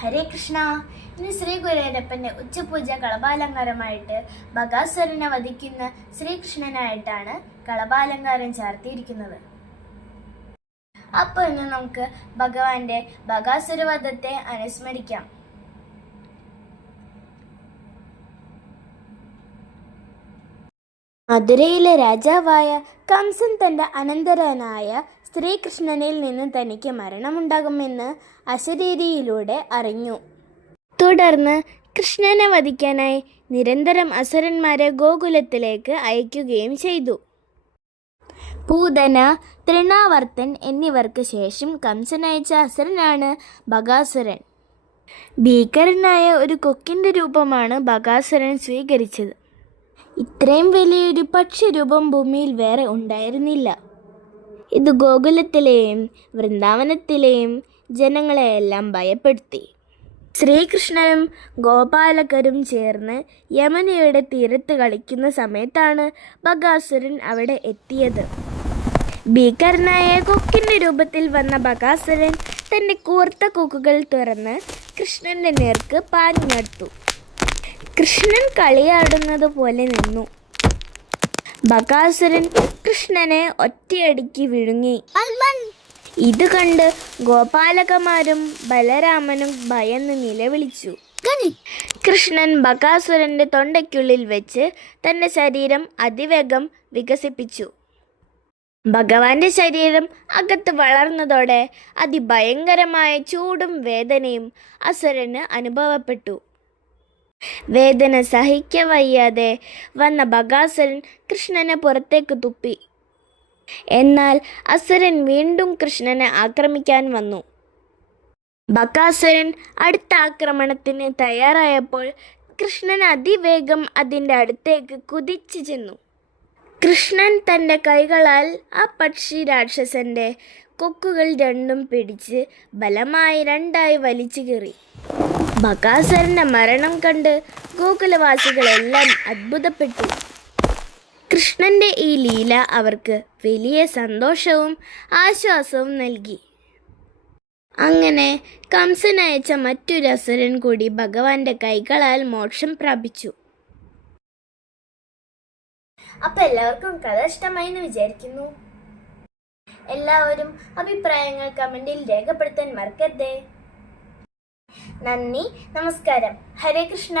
ഹരേ കൃഷ്ണ. ഇന്ന് ശ്രീ ഗുരുവായൂരപ്പന്റെ ഉച്ചപൂജ കളഭാലങ്കാരമായിട്ട് ബകാസുരനെ വധിക്കുന്ന ശ്രീകൃഷ്ണനായിട്ടാണ് കളഭാലങ്കാരം ചാർത്തിയിരിക്കുന്നത്. അപ്പോൾ ഇന്ന് നമുക്ക് ഭഗവാന്റെ ബകാസുരവധത്തെ അനുസ്മരിക്കാം. മധുരയിലെ രാജാവായ കംസൻ തന്റെ അനന്തരനായ ശ്രീകൃഷ്ണനിൽ നിന്ന് തനിക്ക് മരണമുണ്ടാകുമെന്ന് അശരീരിയിലൂടെ അറിഞ്ഞു. തുടർന്ന് കൃഷ്ണനെ വധിക്കാനായി നിരന്തരം അസുരന്മാരെ ഗോകുലത്തിലേക്ക് അയക്കുകയും ചെയ്തു. പൂതന, തൃണാവർത്തൻ എന്നിവർക്ക് ശേഷം കംസൻ അയച്ച അസുരനാണ് ബകാസുരൻ. ഭീകരനായ ഒരു കൊക്കിന്റെ രൂപമാണ് ബകാസുരൻ സ്വീകരിച്ചത്. ഇത്രയും വലിയൊരു പക്ഷിരൂപം ഭൂമിയിൽ വേറെ ഉണ്ടായിരുന്നില്ല. ഇത് ഗോകുലത്തിലെയും വൃന്ദാവനത്തിലെയും ജനങ്ങളെയെല്ലാം ഭയപ്പെടുത്തി. ശ്രീകൃഷ്ണനും ഗോപാലകരും ചേർന്ന് യമുനയുടെ തീരത്ത് കളിക്കുന്ന സമയത്താണ് ബകാസുരൻ അവിടെ എത്തിയത്. ഭീകരനായ കൊക്കിന്റെ രൂപത്തിൽ വന്ന ബകാസുരൻ തന്റെ കൂർത്ത കൊക്കുകൾ തുറന്ന് കൃഷ്ണന്റെ നേർക്ക് പാഞ്ഞടുത്തു. കൃഷ്ണൻ കളിയാടുന്നത് പോലെ നിന്നു. ബകാസുരൻ കൃഷ്ണനെ ഒറ്റയടിക്ക് വിഴുങ്ങി. ഇത് കണ്ട് ഗോപാലകന്മാരും ബലരാമനും ഭയന്ന് നിലവിളിച്ചു. കൃഷ്ണൻ ബകാസുരന്റെ തൊണ്ടയ്ക്കുള്ളിൽ വെച്ച് തന്റെ ശരീരം അതിവേഗം വികസിപ്പിച്ചു. ഭഗവാന്റെ ശരീരം അകത്ത് വളർന്നതോടെ അതിഭയങ്കരമായ ചൂടും വേദനയും അസുരന് അനുഭവപ്പെട്ടു. വേദന സഹിക്കവയ്യാതെ വന്ന ബകാസുരൻ കൃഷ്ണനെ പുറത്തേക്ക് തുപ്പി. എന്നാൽ അസുരൻ വീണ്ടും കൃഷ്ണനെ ആക്രമിക്കാൻ വന്നു. ബകാസുരൻ അടുത്ത ആക്രമണത്തിന് തയ്യാറായപ്പോൾ കൃഷ്ണൻ അതിവേഗം അതിൻ്റെ അടുത്തേക്ക് കുതിച്ചു ചെന്നു. കൃഷ്ണൻ തൻ്റെ കൈകളാൽ ആ പക്ഷി രാക്ഷസന്റെ കൊക്കുകൾ രണ്ടും പിടിച്ച് ബലമായി രണ്ടായി വലിച്ചു കീറി. ബകാസുരന്റെ മരണം കണ്ട് ഗോകുലവാസികളെല്ലാം അത്ഭുതപ്പെട്ടു. കൃഷ്ണന്റെ ഈ ലീല അവർക്ക് വലിയ സന്തോഷവും ആശ്വാസവും നൽകി. അങ്ങനെ കംസൻ അയച്ച മറ്റൊരു അസുരൻ കൂടി ഭഗവാന്റെ കൈകളാൽ മോക്ഷം പ്രാപിച്ചു. അപ്പൊ എല്ലാവർക്കും കഥ ഇഷ്ടമായി എന്ന് വിചാരിക്കുന്നു. എല്ലാവരും അഭിപ്രായങ്ങൾ കമന്റിൽ രേഖപ്പെടുത്താൻ മറക്കരുതേ. നന്ദി, നമസ്കാരം. ഹരേ കൃഷ്ണ.